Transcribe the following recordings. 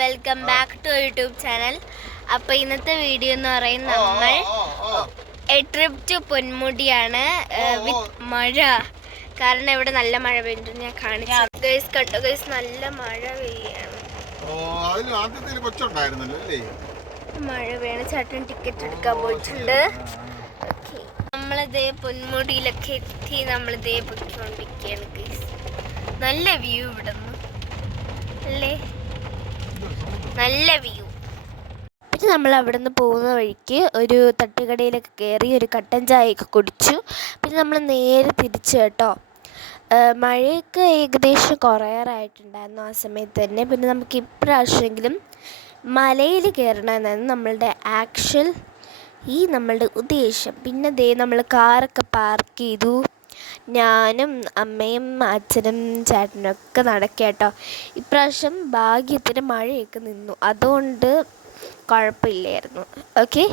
Welcome back to YouTube channel. അപ്പോൾ ഇന്നത്തെ video എന്ന് പറയുന്നത് നമ്മൾ ട്രിപ്പ് ടു പൊന്മുടിയാണ് വിത്ത് മഴ. കാരണം ഇവിടെ നല്ല മഴ പെയ്തു. ഞാൻ കാണിച്ചു ഗൈസ്, കണ്ടോ ഗൈസ്, നല്ല മഴ പെയ്യാണ്. മഴ വേണം. ചേട്ടൻ ടിക്കറ്റ് എടുക്കാൻ പോയിട്ടുണ്ട്. നമ്മളിതേ പൊന്മുടിയിലൊക്കെ എത്തി. നമ്മളിതേ പോയിക്കൊണ്ടിരിക്കുകയാണ് ഗൈസ്. നല്ല വ്യൂ ഇവിടെ നിന്ന് അല്ലേ, നല്ല വ്യൂ. പിന്നെ നമ്മൾ അവിടെ നിന്ന് പോകുന്ന വഴിക്ക് ഒരു തട്ടുകടയിലൊക്കെ കയറി ഒരു കട്ടൻ ചായയൊക്കെ കുടിച്ചു. പിന്നെ നമ്മൾ നേരെ തിരിച്ചു കേട്ടോ. മഴയൊക്കെ ഏകദേശം കുറയാറായിട്ടുണ്ടായിരുന്നു ആ സമയത്ത് തന്നെ. പിന്നെ നമുക്ക് ഇപ്രാവശ്യമെങ്കിലും മലയിൽ കയറണമെന്നായിരുന്നു നമ്മളുടെ നമ്മളുടെ ഉദ്ദേശം. പിന്നെ ദേ നമ്മൾ കാറൊക്കെ പാർക്ക് ചെയ്തു. ഞാനും അമ്മയും അച്ഛനും ചേട്ടനും ഒക്കെ നടക്കുക കേട്ടോ. ഇപ്രാവശ്യം ഭാഗ്യത്തിന് മഴയൊക്കെ നിന്നു, അതുകൊണ്ട് കുഴപ്പമില്ലായിരുന്നു. ഓക്കെ,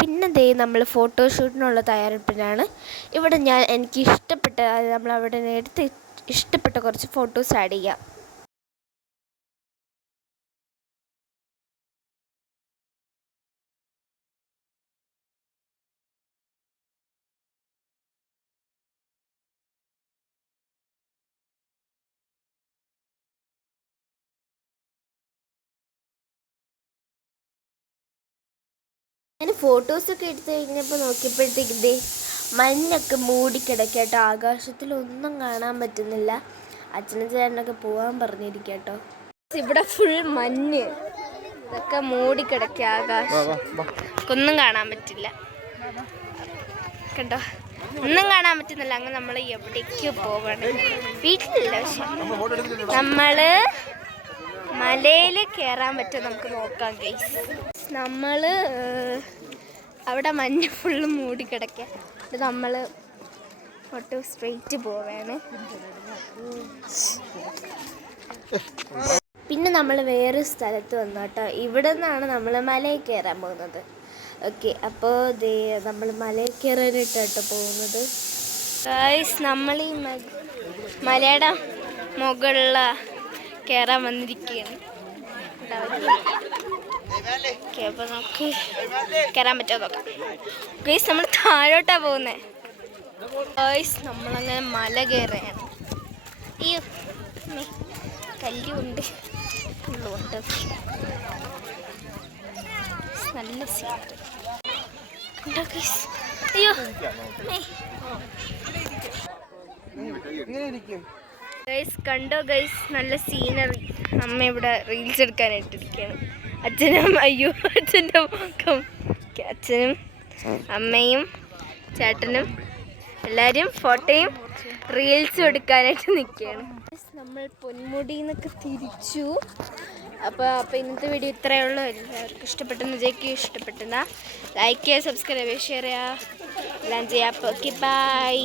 പിന്നെ ദേ നമ്മൾ ഫോട്ടോഷൂട്ടിനുള്ള തയ്യാറെടുപ്പിനാണ്. ഇവിടെ എനിക്ക് ഇഷ്ടപ്പെട്ട, നമ്മളവിടെ എടുത്ത് ഇഷ്ടപ്പെട്ട കുറച്ച് ഫോട്ടോസ് ആഡ് ചെയ്യാം. ഞാൻ ഫോട്ടോസൊക്കെ എടുത്തു കഴിഞ്ഞപ്പോൾ നോക്കിയപ്പോഴത്തേക്ക് ഇതേ മഞ്ഞൊക്കെ മൂടിക്കിടക്കുക കേട്ടോ. ആകാശത്തിലൊന്നും കാണാൻ പറ്റുന്നില്ല. അച്ഛനും ചേട്ടനൊക്കെ പോകാൻ പറഞ്ഞിരിക്കുക കേട്ടോ. ഇവിടെ ഫുൾ മഞ്ഞ്, ഇതൊക്കെ മൂടിക്കിടക്കുക. ആകാശം ഒന്നും കാണാൻ പറ്റില്ല കേട്ടോ, ഒന്നും കാണാൻ പറ്റുന്നില്ല. അങ്ങനെ നമ്മൾ എവിടേക്ക് പോകണം, വീട്ടിലില്ല. പക്ഷെ നമ്മൾ മലയിൽ കയറാൻ പറ്റുമോ നമുക്ക് നോക്കാം ഗൈസ്. നമ്മൾ അവിടെ മഞ്ഞ് ഫുള്ള് മൂടിക്കിടക്കുക. ഇത് നമ്മൾ ഒട്ട് സ്ട്രെയിറ്റ് പോവാണ്. പിന്നെ നമ്മൾ വേറെ സ്ഥലത്ത് വന്നു കേട്ടോ. ഇവിടെ നിന്നാണ് നമ്മൾ മലയിൽ കയറാൻ പോകുന്നത്. ഓക്കെ, അപ്പോൾ നമ്മൾ മലയിൽ കയറാനായിട്ടോ പോകുന്നത് ഗൈസ്. നമ്മൾ ഈ മലയുടെ മുകളിൽ കയറാൻ വന്നിരിക്കുകയാണ്. ഓക്കെ, അപ്പോൾ നമുക്ക് കയറാൻ പറ്റുമോ നോക്കാം ഗൈസ്. നമ്മൾ താഴോട്ടാ പോകുന്നത് ഗൈസ്. നമ്മളങ്ങനെ മല കയറുകയാണ്. അയ്യോ, കല്ലുണ്ട്, ഉള്ളുണ്ട്. നല്ല സീറ്റ് കണ്ടോ ഗൈസ്. അയ്യോ ഗൈസ്, കണ്ടോ ഗൈസ്, നല്ല സീനറി. അമ്മ ഇവിടെ റീൽസ് എടുക്കാനായിട്ടിരിക്കുകയാണ്. അച്ഛനും അച്ഛൻ്റെ മുഖം. അച്ഛനും അമ്മയും ചേട്ടനും എല്ലാവരും ഫോട്ടോയും റീൽസും എടുക്കാനായിട്ട് നിൽക്കുകയാണ്. നമ്മൾ പൊന്മുടിയിൽ നിന്നൊക്കെ തിരിച്ചു. അപ്പോൾ ഇന്നത്തെ വീഡിയോ ഇത്രയേ ഉള്ളൂ. എല്ലാവർക്കും ഇഷ്ടപ്പെട്ടെന്ന് വിചാരിക്കും. ഇഷ്ടപ്പെട്ടെന്നാൽ ലൈക്ക് ചെയ്യുക, സബ്സ്ക്രൈബ് ചെയ്യുക, ഷെയർ ചെയ്യുക, എല്ലാം ചെയ്യുക. അപ്പോൾ ഓക്കെ, ബൈ.